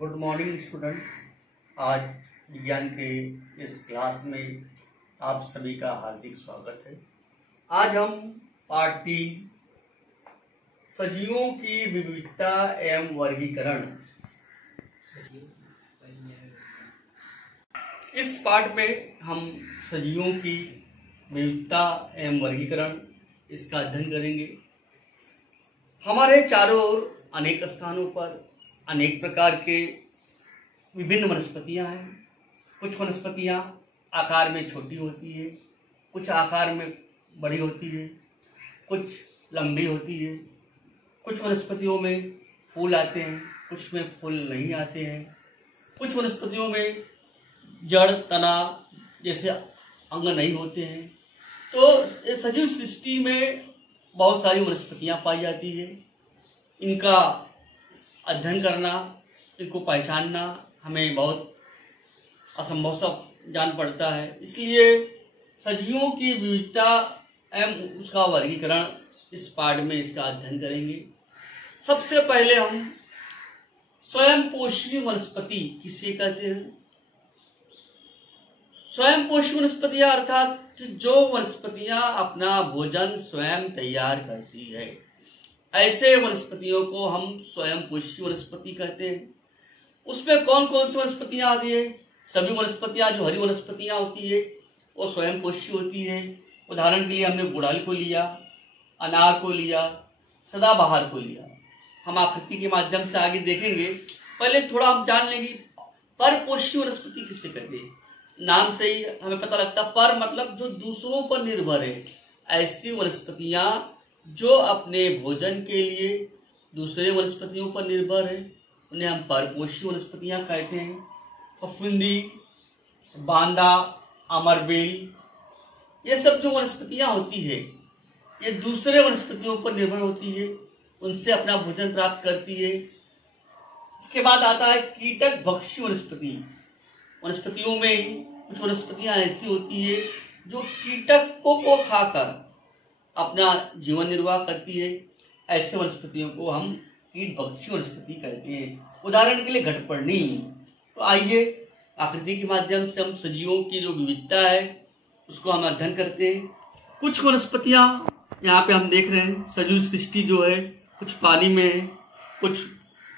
Good morning student. आज विज्ञान के इस क्लास में आप सभी का हार्दिक स्वागत है। आज हम पाठ 3 सजीवों की विविधता एवं वर्गीकरण, इस पाठ में हम सजीवों की विविधता एवं वर्गीकरण इसका अध्ययन करेंगे। हमारे चारों ओर अनेक स्थानों पर अनेक प्रकार के विभिन्न वनस्पतियां हैं। कुछ वनस्पतियां आकार में छोटी होती है, कुछ आकार में बड़ी होती है, कुछ लंबी होती है। कुछ वनस्पतियों में फूल आते हैं, कुछ में फूल नहीं आते हैं। कुछ वनस्पतियों में जड़ तना जैसे अंग नहीं होते हैं। तो सजीव सृष्टि में बहुत सारी वनस्पतियां पाई जाती है। इनका अध्ययन करना, इनको पहचानना हमें बहुत असंभव सा जान पड़ता है। इसलिए सजीवों की विविधता एवं उसका वर्गीकरण इस पाठ में इसका अध्ययन करेंगे। सबसे पहले हम स्वयंपोषी वनस्पति किसे कहते हैं। स्वयंपोषी वनस्पतियां अर्थात जो वनस्पतियां अपना भोजन स्वयं तैयार करती है, ऐसे वनस्पतियों को हम स्वयंपोषी वनस्पति कहते हैं। उसमें कौन कौन सी वनस्पतियां आती है। सभी वनस्पतियां जो हरी वनस्पतियां होती है वो स्वयंपोषी होती है। उदाहरण के लिए हमने गुड़हल को लिया, अनार को लिया, सदाबहार को लिया। हम आकृति के माध्यम से आगे देखेंगे। पहले थोड़ा हम जान लेंगे परपोषी वनस्पति किससे कहते हैं। नाम से ही हमें पता लगता, पर मतलब जो दूसरों पर निर्भर है। ऐसी वनस्पतियां जो अपने भोजन के लिए दूसरे वनस्पतियों पर निर्भर है, उन्हें हम परपोषी वनस्पतियां कहते हैं। फफूंदी, बांदा, अमरबेल, ये सब जो वनस्पतियां होती है ये दूसरे वनस्पतियों पर निर्भर होती है, उनसे अपना भोजन प्राप्त करती है। इसके बाद आता है कीटक भक्षी वनस्पति। वनस्पतियों में कुछ वनस्पतियां ऐसी होती है जो कीटकों को खाकर अपना जीवन निर्वाह करती है। ऐसे वनस्पतियों को हम कीट भक्षी वनस्पति कहते हैं। उदाहरण के लिए घटपर्णी। तो आइए आकृति के माध्यम से हम सजीवों की जो विविधता है उसको हम अध्ययन करते हैं। कुछ वनस्पतियां यहाँ पे हम देख रहे हैं। सजीव सृष्टि जो है कुछ पानी में है, कुछ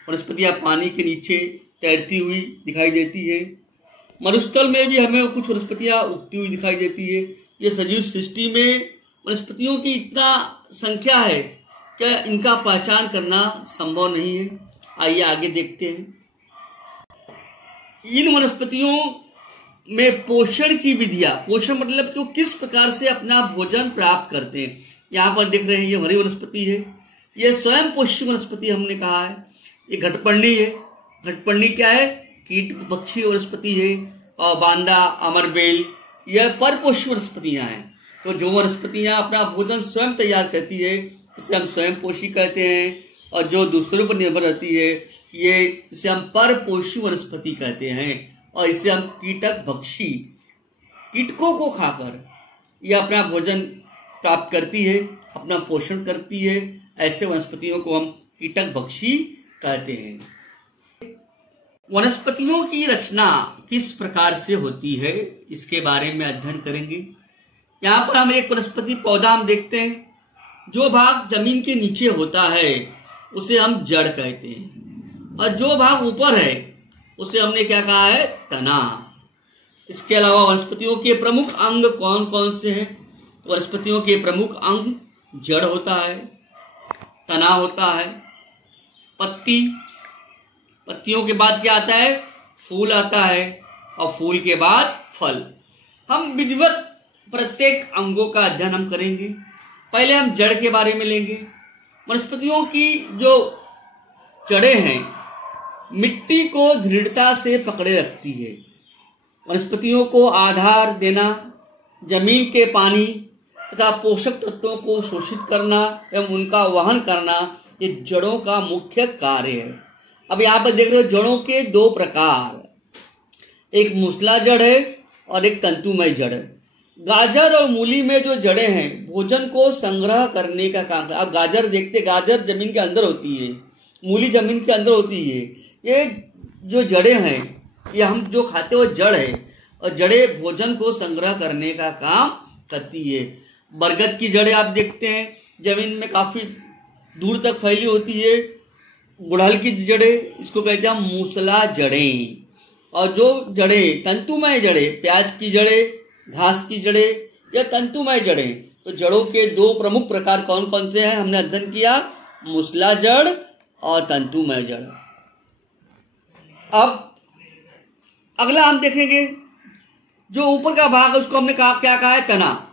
वनस्पतियां पानी के नीचे तैरती हुई दिखाई देती है। मरुस्थल में भी हमें कुछ वनस्पतियां उगती हुई दिखाई देती है। ये सजीव सृष्टि में वनस्पतियों की इतना संख्या है कि इनका पहचान करना संभव नहीं है। आइए आगे देखते हैं। इन वनस्पतियों में पोषण की विधियां, पोषण मतलब कि वो किस प्रकार से अपना भोजन प्राप्त करते हैं। यहाँ पर देख रहे हैं ये हरी वनस्पति है, ये स्वयंपोषी वनस्पति हमने कहा है। ये घटपर्णी है। घटपर्णी क्या है, कीट भक्षी वनस्पति है। और बांदा, अमरबेल, यह परपोषी वनस्पतियां हैं। तो जो वनस्पतियां अपना भोजन स्वयं तैयार करती है इसे हम स्वयंपोषी कहते हैं, और जो दूसरों पर निर्भर रहती है ये इसे हम परपोषी वनस्पति कहते हैं। और इसे हम कीटक भक्षी, कीटकों को खाकर यह अपना भोजन प्राप्त करती है, अपना पोषण करती है। ऐसे वनस्पतियों को हम कीटक भक्षी कहते हैं। वनस्पतियों की रचना किस प्रकार से होती है इसके बारे में अध्ययन करेंगे। यहाँ पर हम एक वनस्पति पौधा हम देखते हैं। जो भाग जमीन के नीचे होता है उसे हम जड़ कहते हैं, और जो भाग ऊपर है उसे हमने क्या कहा है, तना। इसके अलावा वनस्पतियों के प्रमुख अंग कौन कौन से हैं। वनस्पतियों के प्रमुख अंग जड़ होता है, तना होता है, पत्ती, पत्तियों के बाद क्या आता है, फूल आता है, और फूल के बाद फल। हम विधिवत प्रत्येक अंगों का अध्ययन हम करेंगे। पहले हम जड़ के बारे में लेंगे। वनस्पतियों की जो जड़ें हैं मिट्टी को दृढ़ता से पकड़े रखती है। वनस्पतियों को आधार देना, जमीन के पानी तथा पोषक तत्वों को शोषित करना एवं उनका वहन करना ये जड़ों का मुख्य कार्य है। अब यहाँ पर देख रहे हो जड़ों के 2 प्रकार, एक मूसला जड़ है और एक तंतुमय जड़ है। गाजर और मूली में जो जड़ें हैं भोजन को संग्रह करने का काम करते। अब गाजर देखते, गाजर जमीन के अंदर होती है, मूली जमीन के अंदर होती है। ये जो जड़ें हैं, ये हम जो खाते हैं वो जड़ है, और जड़ें भोजन को संग्रह करने का काम करती है। बरगद की जड़ें आप देखते हैं जमीन में काफी दूर तक फैली होती है। गुड़हल की जड़ें, इसको कहते हैं मूसला जड़ें। और जो जड़ें तंतुमय जड़ें, प्याज की जड़ें, घास की जड़ें या तंतुमय जड़ें, तो जड़ों के दो प्रमुख प्रकार कौन कौन से हैं हमने अध्ययन किया, मूसला जड़ और तंतुमय जड़। अब अगला हम देखेंगे, जो ऊपर का भाग है उसको हमने कहा क्या कहा है, तना।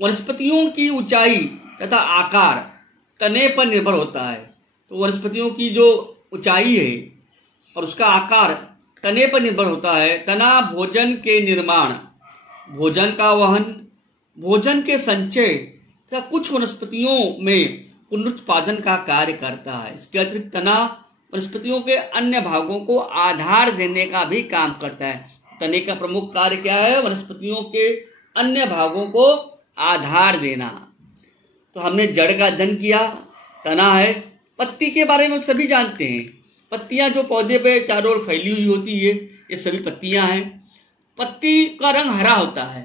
वनस्पतियों की ऊंचाई तथा आकार तने पर निर्भर होता है। तो वनस्पतियों की जो ऊंचाई है और उसका आकार तने पर निर्भर होता है। तना भोजन के निर्माण, भोजन का वहन, भोजन के संचय तथा कुछ वनस्पतियों में पुनरुत्पादन का कार्य करता है। इसके अतिरिक्त तना वनस्पतियों के अन्य भागों को आधार देने का भी काम करता है। तने का प्रमुख कार्य क्या है, वनस्पतियों के अन्य भागों को आधार देना। तो हमने जड़ का अध्ययन किया, तना है। पत्ती के बारे में सभी जानते हैं, पत्तियां जो पौधे पे चारों ओर फैली हुई होती है, ये सभी पत्तियां हैं। पत्ती का रंग हरा होता है।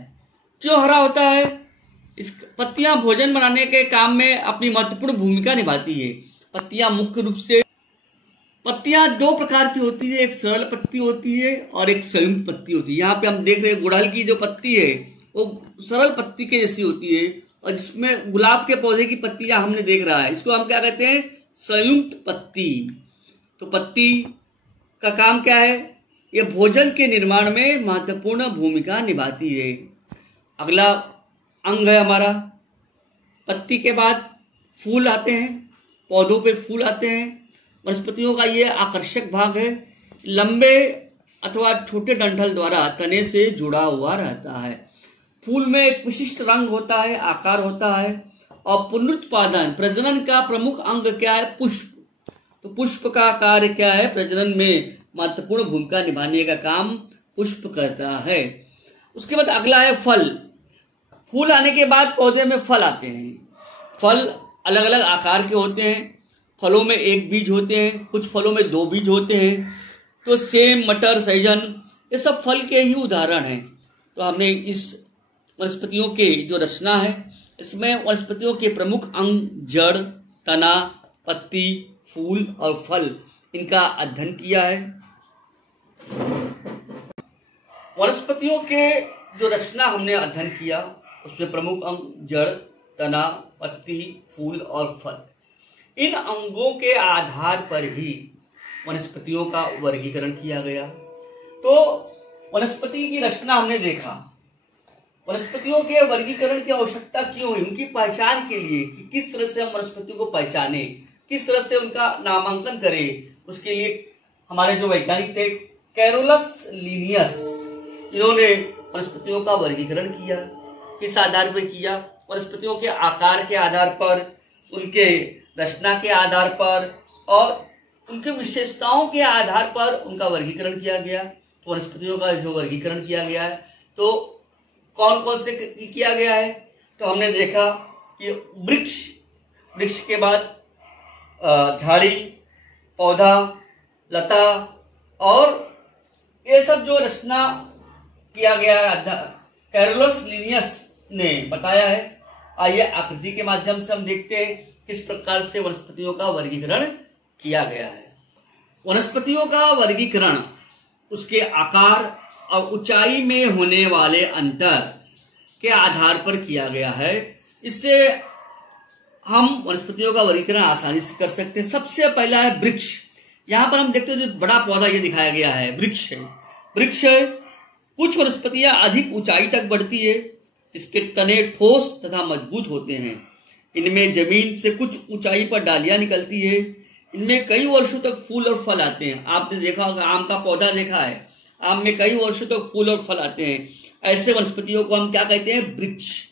क्यों हरा होता है? इस पत्तियां भोजन बनाने के काम में अपनी महत्वपूर्ण भूमिका निभाती है। पत्तियां मुख्य रूप से, पत्तियां दो प्रकार की होती है, एक सरल पत्ती होती है और एक संयुक्त पत्ती होती है। यहाँ पे हम देख रहे हैं गुड़हल की जो पत्ती है वो सरल पत्ती के जैसी होती है, और जिसमें गुलाब के पौधे की पत्तियां हमने देख रहा है, इसको हम क्या कहते हैं, संयुक्त पत्ती। तो पत्ती का काम क्या है, ये भोजन के निर्माण में महत्वपूर्ण भूमिका निभाती है। अगला अंग है हमारा, पत्ती के बाद फूल आते हैं, पौधों पे फूल आते हैं। वनस्पतियों का ये आकर्षक भाग है, लंबे अथवा छोटे डंठल द्वारा तने से जुड़ा हुआ रहता है। फूल में एक विशिष्ट रंग होता है, आकार होता है, और पुनरुत्पादन प्रजनन का प्रमुख अंग क्या है, पुष्प। तो पुष्प का कार्य क्या है, प्रजनन में महत्वपूर्ण भूमिका निभाने का काम पुष्प करता है। उसके बाद अगला है फल। फूल आने के बाद पौधे में फल आते हैं। फल अलग अलग आकार के होते हैं। फलों में एक बीज होते हैं, कुछ फलों में दो बीज होते हैं। तो सेम, मटर, सहजन, ये सब फल के ही उदाहरण हैं। तो हमने इस वनस्पतियों के जो रचना है, इसमें वनस्पतियों के प्रमुख अंग जड़, तना, पत्ती, फूल और फल, इनका अध्ययन किया है। वनस्पतियों के जो रचना हमने अध्ययन किया, उसमें प्रमुख अंग जड़, तना, पत्ती, फूल और फल, इन अंगों के आधार पर ही वनस्पतियों का वर्गीकरण किया गया। तो वनस्पति की रचना हमने देखा, वनस्पतियों के वर्गीकरण की आवश्यकता क्यों हुई, उनकी पहचान के लिए कि किस तरह से हम वनस्पतियों को पहचाने, किस तरह से उनका नामांकन करें, उसके लिए हमारे जो वैज्ञानिक थे कैरोलस लिनियस, इन्होंने वनस्पतियों का वर्गीकरण किया। किस आधार पर किया, वनस्पतियों के आकार के आधार पर, उनके रचना के आधार पर और उनके विशेषताओं के आधार पर उनका वर्गीकरण किया गया। तो वनस्पतियों का जो वर्गीकरण किया गया है, तो कौन कौन से किया गया है, तो हमने देखा कि वृक्ष, वृक्ष के बाद झाड़ी, पौधा, लता, और ये सब जो रचना किया गया है कैरोलस लिनियस ने बताया है। आइए आकृति के माध्यम से हम देखते हैं किस प्रकार से वनस्पतियों का वर्गीकरण किया गया है। वनस्पतियों का वर्गीकरण उसके आकार और ऊंचाई में होने वाले अंतर के आधार पर किया गया है। इससे हम वनस्पतियों का वर्गीकरण आसानी से कर सकते हैं। सबसे पहला है वृक्ष। यहां पर हम देखते हैं जो बड़ा पौधा ये दिखाया गया है, वृक्ष है। वृक्ष है, कुछ वनस्पतियां अधिक ऊंचाई तक बढ़ती है, इसके तने ठोस तथा मजबूत होते हैं। इनमें जमीन से कुछ ऊंचाई पर डालियां निकलती है। इनमें कई वर्षों तक फूल और फल आते हैं। आपने देखा होगा, आम का पौधा देखा है, आम में कई वर्षों तक फूल और फल आते हैं। ऐसे वनस्पतियों को हम क्या कहते हैं, वृक्ष।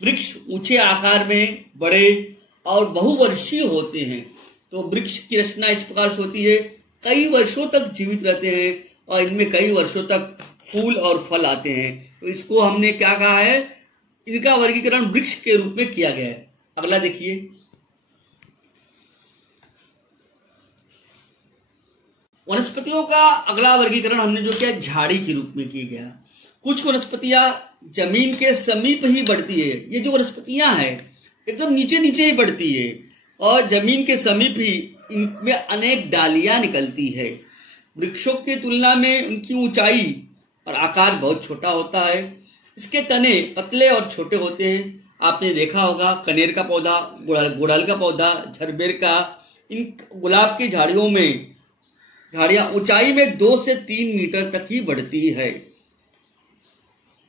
वृक्ष ऊंचे आकार में बड़े और बहुवर्षीय होते हैं। तो वृक्ष की रचना इस प्रकार से होती है, कई वर्षों तक जीवित रहते हैं और इनमें कई वर्षों तक फूल और फल आते हैं। तो इसको हमने क्या कहा है, इनका वर्गीकरण वृक्ष के रूप में किया गया है। अगला देखिए, वनस्पतियों का अगला वर्गीकरण हमने जो किया झाड़ी के रूप में किया गया। कुछ वनस्पतियां जमीन के समीप ही बढ़ती है। ये जो वनस्पतियां हैं एकदम नीचे नीचे ही बढ़ती है और जमीन के समीप ही इनमें अनेक डालियां निकलती है। वृक्षों की तुलना में उनकी ऊंचाई और आकार बहुत छोटा होता है। इसके तने पतले और छोटे होते हैं। आपने देखा होगा कनेर का पौधा, गुड़हल का पौधा, झरबेर का, इन गुलाब की झाड़ियां ऊंचाई में 2 से 3 मीटर तक ही बढ़ती है।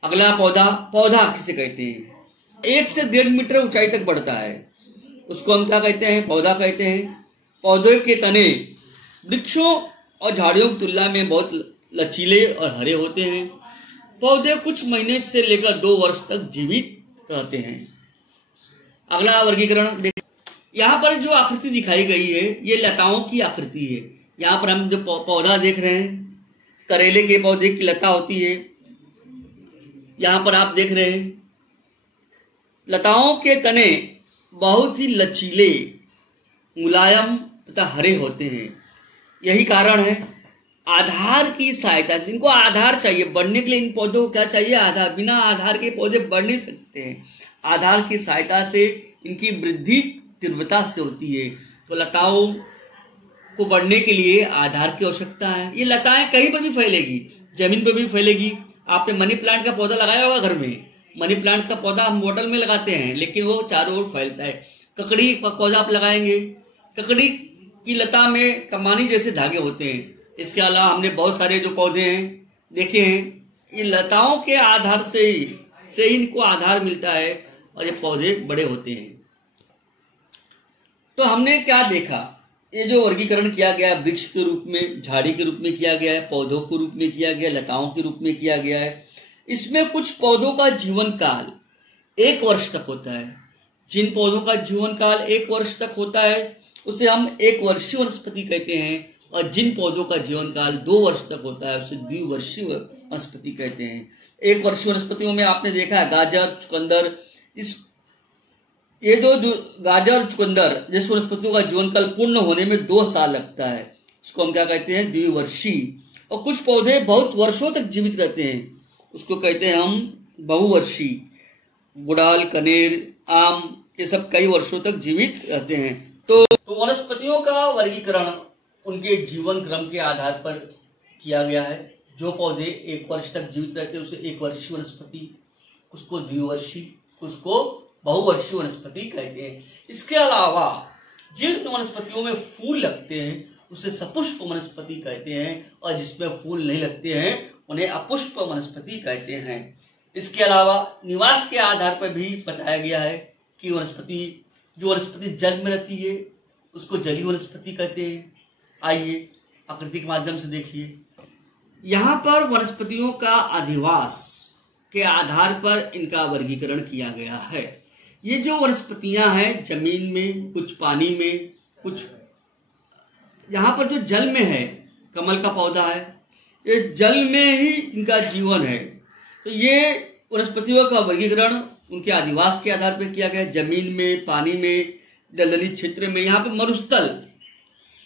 अगला पौधा किसे कहते हैं? 1 से 1.5 मीटर ऊंचाई तक बढ़ता है, उसको हम क्या कहते हैं? पौधा कहते हैं। पौधे के तने वृक्षों और झाड़ियों की तुलना में बहुत लचीले और हरे होते हैं। पौधे कुछ महीने से लेकर 2 वर्ष तक जीवित रहते हैं। अगला वर्गीकरण देख, यहाँ पर जो आकृति दिखाई गई है ये लताओं की आकृति है। यहाँ पर हम जो पौधा देख रहे हैं, करेले के पौधे की लता होती है। यहाँ पर आप देख रहे हैं लताओं के तने बहुत ही लचीले, मुलायम तथा हरे होते हैं। यही कारण है आधार की सहायता से, इनको आधार चाहिए बढ़ने के लिए। इन पौधों को क्या चाहिए? आधार। बिना आधार के पौधे बढ़ नहीं सकते हैं। आधार की सहायता से इनकी वृद्धि तीव्रता से होती है। तो लताओं को बढ़ने के लिए आधार की आवश्यकता है। ये लताएं कहीं पर भी फैलेगी, जमीन पर भी फैलेगी। आपने मनी प्लांट का पौधा लगाया होगा घर में। मनी प्लांट का पौधा हम बोतल में लगाते हैं लेकिन वो चारों ओर फैलता है। ककड़ी का पौधा आप लगाएंगे, ककड़ी की लता में कमानी जैसे धागे होते हैं। इसके अलावा हमने बहुत सारे जो पौधे हैं देखे हैं, ये लताओं के आधार से ही इनको आधार मिलता है और ये पौधे बड़े होते हैं। तो हमने क्या देखा? ये जो वर्गीकरण किया गया है वृक्ष के रूप में, झाड़ी के रूप में किया गया है, पौधों के रूप में किया गया है, लताओं के रूप में किया गया है। इसमें कुछ पौधों का जीवन काल 1 वर्ष तक होता है। जिन पौधों का जीवन काल 1 वर्ष तक होता है उसे हम 1 वर्षीय वनस्पति कहते हैं, और जिन पौधों का जीवन काल 2 वर्ष तक होता है उसे द्विवर्षीय वनस्पति कहते हैं। 1 वर्षीय वनस्पतियों में आपने देखा है गाजर, चुकंदर। ये जो गाजर, चुकंदर जैसे वनस्पतियों का जीवन काल पूर्ण होने में 2 साल लगता है। इसको हम क्या कहते हैं? द्विवर्षीय। और कुछ पौधे बहुत वर्षों तक जीवित रहते हैं, उसको कहते हैं हम बहुवर्षीय। गुड़हल, कनेर, आम, ये सब कई वर्षों तक जीवित रहते हैं। तो वनस्पतियों का वर्गीकरण उनके जीवन क्रम के आधार पर किया गया है। जो पौधे 1 वर्ष तक जीवित रहते हैं उसे 1 वर्षीय वनस्पति, उसको द्विवर्षीय, उसको बहुवर्षीय वनस्पति कहते हैं। इसके अलावा जिन वनस्पतियों में फूल लगते हैं उसे सपुष्प वनस्पति कहते हैं, और जिसमें फूल नहीं लगते हैं उन्हें अपुष्प वनस्पति कहते हैं। इसके अलावा निवास के आधार पर भी बताया गया है कि जो वनस्पति जल में रहती है उसको जलीय वनस्पति कहते हैं। आइए आकृति के माध्यम से देखिए। यहाँ पर वनस्पतियों का अधिवास के आधार पर इनका वर्गीकरण किया गया है। ये जो वनस्पतियां हैं जमीन में, कुछ पानी में, कुछ यहाँ पर जो जल में है, कमल का पौधा है, ये जल में ही इनका जीवन है। तो ये वनस्पतियों का वर्गीकरण उनके अधिवास के आधार पर किया गया। जमीन में, पानी में, दलदली क्षेत्र में। यहाँ पे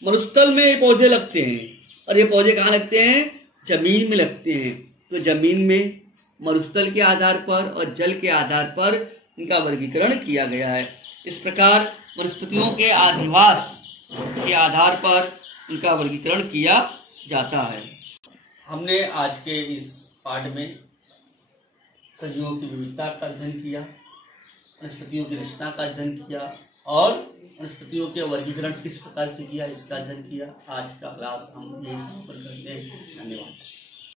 मरुस्थल में ये पौधे लगते हैं, और ये पौधे कहाँ लगते हैं? जमीन में लगते हैं। तो जमीन में, मरुस्थल के आधार पर और जल के आधार पर इनका वर्गीकरण किया गया है। इस प्रकार वनस्पतियों के अधिवास के आधार पर इनका वर्गीकरण किया जाता है। हमने आज के इस पाठ में सजीवों की विविधता का अध्ययन किया, वनस्पतियों की रचना का अध्ययन किया, और वनस्पतियों के वर्गीकरण किस प्रकार से किया इसका अध्ययन किया। आज का क्लास हम यही समापन करते हैं। धन्यवाद।